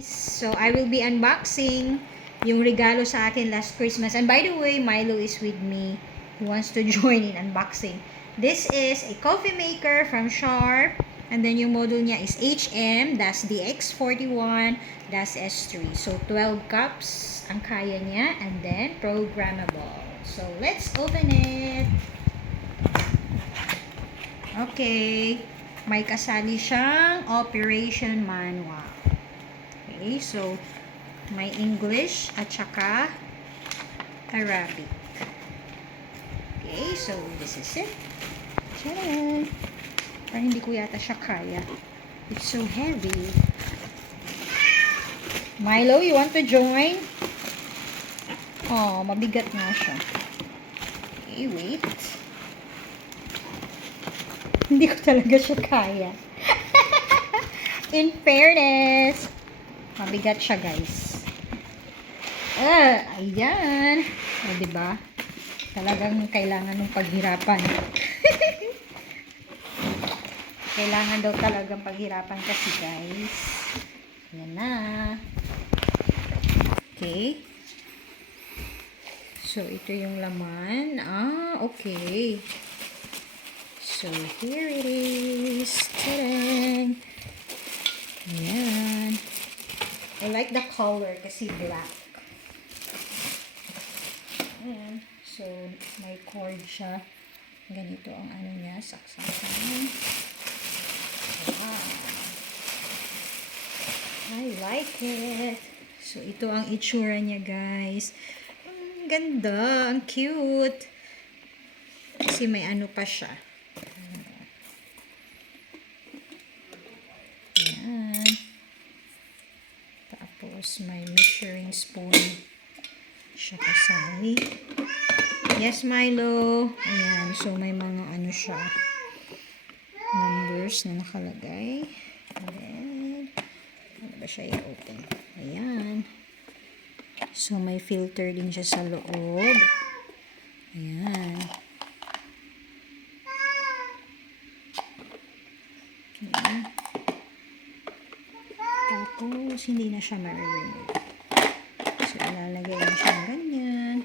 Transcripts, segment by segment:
So, I will be unboxing yung regalo sa atin last Christmas. And by the way, Milo is with me. He wants to join in unboxing. This is a coffee maker from Sharp. And then yung model niya is HM. That's the X41. That's S3. So, 12 cups ang kaya niya. And then, programmable. So, let's open it. Okay. May kasali siyang operation manual. Okay, so may English at saka Arabic. Okay, so this is it. Tcharam! Parang hindi ko yata siya kaya. It's so heavy. Milo, you want to join? Oh, mabigat nga siya. Okay, wait. Hindi ko talaga siya kaya. In fairness, mabigat siya, guys. Ayan. O, diba? Talagang kailangan ng paghirapan. Kailangan daw talagang paghirapan kasi, guys. Ayan na. Okay. So, ito yung laman. Okay. So, here it is. Ta-da! Ayan. I like the color kasi black. Ayan. So, may cord siya. Ganito ang ano niya. Saksakan. Wow. I like it. So, ito ang itsura niya, guys. Ang ganda. Ang cute. Kasi may ano pa siya. Ayan. Tapos, may measuring spoon siya kasali. Yes, Milo. Ayan. So, may mga ano siya. Numbers na nakalagay. And then, ano ba siya i-open? Ayan. So, may filter din siya sa loob. Ayan. Okay. Tapos, hindi na siya ma-remove. So, ilalagay na siya ganyan.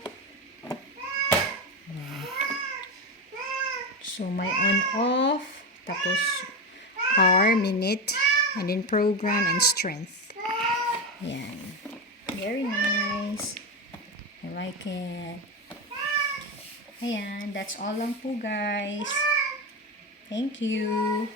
So, may on-off. Tapos, hour, minute. And then, program and strength. Ayan. Very nice. I like it. Ayan. That's all lang po, guys. Thank you.